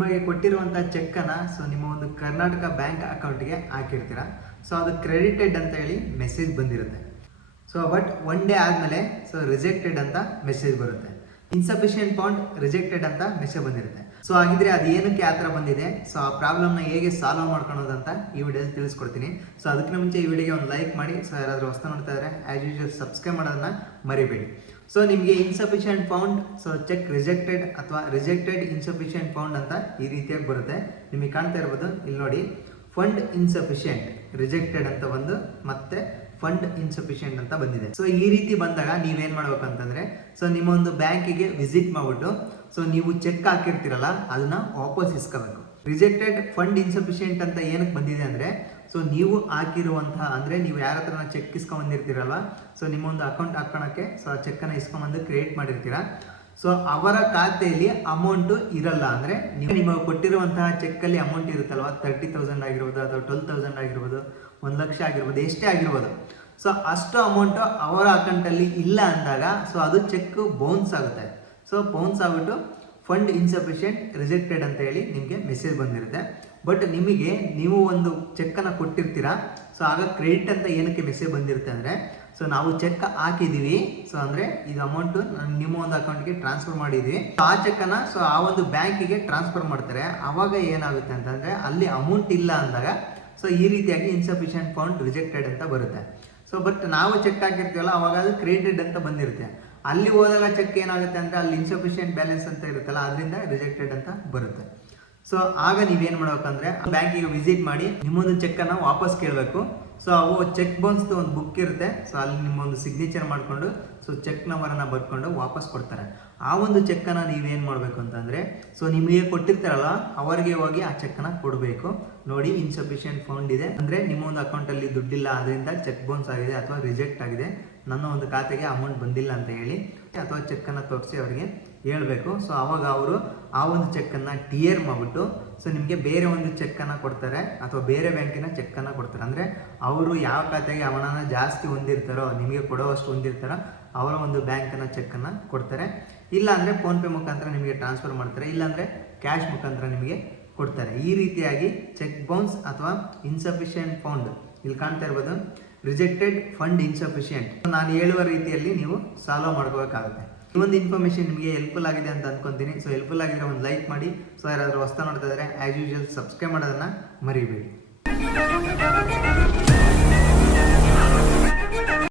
ನಿಮಗೆ ಕೊಟ್ಟಿರುವಂಥ ಚೆಕ್ಕನ್ನು ಸೊ ನಿಮ್ಮ ಒಂದು ಕರ್ನಾಟಕ ಬ್ಯಾಂಕ್ ಅಕೌಂಟ್ಗೆ ಹಾಕಿರ್ತೀರ. ಸೊ ಅದು ಕ್ರೆಡಿಟೆಡ್ ಅಂತ ಹೇಳಿ ಮೆಸೇಜ್ ಬಂದಿರುತ್ತೆ. ಸೊ ಬಟ್ ಒನ್ ಡೇ ಆದಮೇಲೆ ಸೊ ರಿಜೆಕ್ಟೆಡ್ ಅಂತ ಮೆಸೇಜ್ ಬರುತ್ತೆ. ಇನ್ಸಫಿಷಿಯೆಂಟ್ ಫಂಡ್ ರಿಜೆಕ್ಟೆಡ್ ಅಂತ ಮೆಸೇಜ್ ಬಂದಿರುತ್ತೆ. ಸೊ ಹಾಗಿದ್ರೆ ಅದು ಏನಕ್ಕೆ ಆ ಥರ ಬಂದಿದೆ, ಸೊ ಆ ಪ್ರಾಬ್ಲಮ್ನ ಹೇಗೆ ಸಾಲ್ವ್ ಮಾಡ್ಕೊಳೋದು ಅಂತ ಈ ವಿಡಿಯೋದಲ್ಲಿ ತಿಳಿಸ್ಕೊಡ್ತೀನಿ. ಸೊ ಅದಕ್ಕಿಂತ ಮುಂಚೆ ಈ ವಿಡಿಯೋಗೆ ಒಂದು ಲೈಕ್ ಮಾಡಿ. ಸೊ ಯಾರಾದರೂ ಹೊಸ ನೋಡ್ತಾ ಇದ್ದಾರೆ ಆ್ಯಸ್ ಯೂಶುವಲ್ ಸಬ್ಸ್ಕ್ರೈಬ್ ಮಾಡೋದನ್ನ ಮರಿಬೇಡಿ. ಸೊ ನಿಮಗೆ insufficient found, so check rejected ಅಥವಾ ರಿಜೆಕ್ಟೆಡ್ ಇನ್ಸಫಿಷಿಯೆಂಟ್ ಫೌಂಡ್ ಅಂತ ಈ ರೀತಿಯಾಗಿ ಬರುತ್ತೆ. ನಿಮಗೆ ಕಾಣ್ತಾ ಇರ್ಬೋದು ಇಲ್ಲಿ ನೋಡಿ, ಫಂಡ್ ಇನ್ಸಫಿಷಿಯೆಂಟ್ ರಿಜೆಕ್ಟೆಡ್ ಅಂತ ಬಂದು ಮತ್ತೆ ಫಂಡ್ ಇನ್ಸಫಿಷಿಯೆಂಟ್ ಅಂತ ಬಂದಿದೆ. ಸೊ ಈ ರೀತಿ ಬಂದಾಗ ನೀವೇನು ಮಾಡ್ಬೇಕು ಅಂತಂದ್ರೆ, ಸೊ ನಿಮ್ಮ ಒಂದು ಬ್ಯಾಂಕಿಗೆ ವಿಸಿಟ್ ಮಾಡ್ಬಿಟ್ಟು ಸೊ ನೀವು ಚೆಕ್ ಹಾಕಿರ್ತೀರಲ್ಲ ಅದನ್ನ ವಾಪಸ್ ಇಸ್ಕೋಬೇಕು. ರಿಜೆಕ್ಟೆಡ್ ಫಂಡ್ ಇನ್ಸಫಿಷಿಯೆಂಟ್ ಅಂತ ಏನಕ್ಕೆ ಬಂದಿದೆ ಅಂದ್ರೆ, ಸೊ ನೀವು ಹಾಕಿರುವಂತಹ ಅಂದ್ರೆ ನೀವು ಯಾರ ಹತ್ರ ಚೆಕ್ ಇಸ್ಕೊಂಡ್ಬಂದಿರ್ತೀರಲ್ವ, ಸೊ ನಿಮ್ಮ ಒಂದು ಅಕೌಂಟ್ ಹಾಕೋಣಕ್ಕೆ ಸೊ ಆ ಚೆಕ್ಕನ್ನು ಇಸ್ಕೊಂಡ್ಬಂದು ಕ್ರಿಯೇಟ್ ಮಾಡಿರ್ತೀರಾ. ಸೊ ಅವರ ಖಾತೆಯಲ್ಲಿ ಅಮೌಂಟು ಇರಲ್ಲ. ಅಂದರೆ ನೀವು ನಿಮಗೆ ಕೊಟ್ಟಿರುವಂತಹ ಚೆಕ್ಕಲ್ಲಿ ಅಮೌಂಟ್ ಇರುತ್ತಲ್ವ, 30,000 ಆಗಿರ್ಬೋದು ಅಥವಾ 12,000 ಆಗಿರ್ಬೋದು, 1,00,000 ಆಗಿರ್ಬೋದು, ಎಷ್ಟೇ ಆಗಿರ್ಬೋದು. ಸೊ ಅಷ್ಟು ಅಮೌಂಟು ಅವರ ಅಕೌಂಟಲ್ಲಿ ಇಲ್ಲ ಅಂದಾಗ ಸೊ ಅದು ಚೆಕ್ ಬೌನ್ಸ್ ಆಗುತ್ತೆ. ಸೊ ಬೌನ್ಸ್ ಆಗಿಬಿಟ್ಟು ಫಂಡ್ ಇನ್ಸಫಿಷಿಯೆಂಟ್ ರಿಜೆಕ್ಟೆಡ್ ಅಂತ ಹೇಳಿ ನಿಮಗೆ ಮೆಸೇಜ್ ಬಂದಿರುತ್ತೆ. ಬಟ್ ನಿಮಗೆ ನೀವು ಒಂದು ಚೆಕ್ಕನ್ನು ಕೊಟ್ಟಿರ್ತೀರಾ, ಸೊ ಆಗ ಕ್ರೆಡಿಟ್ ಅಂತ ಏನಕ್ಕೆ ಮೆಸೇಜ್ ಬಂದಿರುತ್ತೆ ಅಂದರೆ, ಸೊ ನಾವು ಚೆಕ್ ಹಾಕಿದ್ದೀವಿ, ಸೊ ಅಂದರೆ ಇದು ಅಮೌಂಟು ನಿಮ್ಮ ಒಂದು ಅಕೌಂಟ್ಗೆ ಟ್ರಾನ್ಸ್ಫರ್ ಮಾಡಿದ್ವಿ, ಆ ಚೆಕ್ಕನ್ನು ಸೊ ಆ ಒಂದು ಬ್ಯಾಂಕಿಗೆ ಟ್ರಾನ್ಸ್ಫರ್ ಮಾಡ್ತಾರೆ. ಆವಾಗ ಏನಾಗುತ್ತೆ ಅಂತಂದರೆ ಅಲ್ಲಿ ಅಮೌಂಟ್ ಇಲ್ಲ ಅಂದಾಗ ಸೊ ಈ ರೀತಿಯಾಗಿ ಇನ್ಸಫಿಷಿಯೆಂಟ್ ಫಂಡ್ ರಿಜೆಕ್ಟೆಡ್ ಅಂತ ಬರುತ್ತೆ. ಸೊ ಬಟ್ ನಾವು ಚೆಕ್ ಹಾಕಿರ್ತೀವಲ್ಲ ಅವಾಗ ಅದು ಕ್ರೆಡಿಟೆಡ್ ಅಂತ ಬಂದಿರುತ್ತೆ. ಅಲ್ಲಿ ಹೋದಾಗ ಚೆಕ್ ಏನಾಗುತ್ತೆ ಅಂದರೆ ಅಲ್ಲಿ ಇನ್ಸಫಿಷಿಯೆಂಟ್ ಬ್ಯಾಲೆನ್ಸ್ ಅಂತ ಇರುತ್ತಲ್ಲ ಅದರಿಂದ ರಿಜೆಕ್ಟೆಡ್ ಅಂತ ಬರುತ್ತೆ. ಸೊ ಆಗ ನೀವೇನು ಮಾಡ್ಬೇಕಂದ್ರೆ ಬ್ಯಾಂಕಿಗೆ ವಿಸಿಟ್ ಮಾಡಿ ನಿಮ್ಮೊಂದು ಚೆಕ್ಕನ್ನು ವಾಪಸ್ ಕೇಳಬೇಕು. ಸೊ ಅವು ಚೆಕ್ ಬೌನ್ಸ್ದು ಒಂದು ಬುಕ್ ಇರುತ್ತೆ. ಸೊ ಅಲ್ಲಿ ನಿಮ್ಮೊಂದು ಸಿಗ್ನೇಚರ್ ಮಾಡಿಕೊಂಡು ಸೊ ಚೆಕ್ ನಂಬರನ್ನು ಬರ್ಕೊಂಡು ವಾಪಸ್ ಕೊಡ್ತಾರೆ. ಆ ಒಂದು ಚೆಕ್ಕನ್ನು ನೀವೇನು ಮಾಡಬೇಕು ಅಂತಂದರೆ, ಸೊ ನಿಮಗೆ ಕೊಟ್ಟಿರ್ತಾರಲ್ಲ ಅವರಿಗೆ ಹೋಗಿ ಆ ಚೆಕ್ಕನ್ನು ಕೊಡಬೇಕು. ನೋಡಿ ಇನ್ಸಫಿಷಿಯೆಂಟ್ ಫಂಡ್ ಇದೆ ಅಂದರೆ ನಿಮ್ಮ ಒಂದು ಅಕೌಂಟಲ್ಲಿ ದುಡ್ಡಿಲ್ಲ, ಅದರಿಂದ ಚೆಕ್ ಬೌನ್ಸ್ ಆಗಿದೆ ಅಥವಾ ರಿಜೆಕ್ಟ್ ಆಗಿದೆ, ನನ್ನ ಒಂದು ಖಾತೆಗೆ ಅಮೌಂಟ್ ಬಂದಿಲ್ಲ ಅಂತ ಹೇಳಿ ಅಥವಾ ಚೆಕ್ಕನ್ನು ತೋರಿಸಿ ಅವರಿಗೆ ಹೇಳಬೇಕು. ಸೊ ಅವಾಗ ಅವರು ಆ ಒಂದು ಚೆಕ್ಕನ್ನು ಟಿಯರ್ ಮಾಡಿಬಿಟ್ಟು ಸೊ ನಿಮಗೆ ಬೇರೆ ಒಂದು ಚೆಕ್ಕನ್ನು ಕೊಡ್ತಾರೆ ಅಥವಾ ಬೇರೆ ಬ್ಯಾಂಕಿನ ಚೆಕ್ಕನ್ನು ಕೊಡ್ತಾರೆ. ಅಂದರೆ ಅವರು ಯಾವ ಖಾತೆಗೆ ಹಣನ ಜಾಸ್ತಿ ಹೊಂದಿರ್ತಾರೋ, ನಿಮಗೆ ಕೊಡೋವಷ್ಟು ಹೊಂದಿರ್ತಾರೋ ಅವರ ಒಂದು ಬ್ಯಾಂಕನ್ನು ಚೆಕ್ಕನ್ನು ಕೊಡ್ತಾರೆ. ಇಲ್ಲಾಂದರೆ ಫೋನ್ಪೇ ಮುಖಾಂತರ ನಿಮಗೆ ಟ್ರಾನ್ಸ್ಫರ್ ಮಾಡ್ತಾರೆ, ಇಲ್ಲಾಂದರೆ ಕ್ಯಾಶ್ ಮುಖಾಂತರ ನಿಮಗೆ ಕೊಡ್ತಾರೆ. ಈ ರೀತಿಯಾಗಿ ಚೆಕ್ ಬೌನ್ಸ್ ಅಥವಾ ಇನ್ಸಫಿಷಿಯೆಂಟ್ ಫಂಡ್ ಇಲ್ಲಿ ಕಾಣ್ತಾ ಇರ್ಬೋದು, ರಿಜೆಕ್ಟೆಡ್ ಫಂಡ್ ಇನ್ಸಫಿಷಿಯೆಂಟ್, ನಾನು ಹೇಳುವ ರೀತಿಯಲ್ಲಿ ನೀವು ಸಾಲ್ವ್ ಮಾಡ್ಕೋಬೇಕಾಗುತ್ತೆ. ಈ ಒಂದು ಇನ್ಫಾರ್ಮೇಷನ್ ನಿಮಗೆ ಹೆಲ್ಪ್ಫುಲ್ ಆಗಿದೆ ಅಂತ ಅನ್ಕೊಂತೀನಿ. ಸೊ ಹೆಲ್ಪ್ಫುಲ್ ಆಗಿದ್ರೆ ಒಂದು ಲೈಕ್ ಮಾಡಿ. ಸೊ ಯಾರಾದರೂ ಹೊಸ ನೋಡ್ತಾ ಇದ್ದಾರೆ ಆ್ಯಸ್ ಯೂಶುವಲ್ ಸಬ್ಸ್ಕ್ರೈಬ್ ಮಾಡೋದನ್ನು ಮರಿಬೇಡಿ.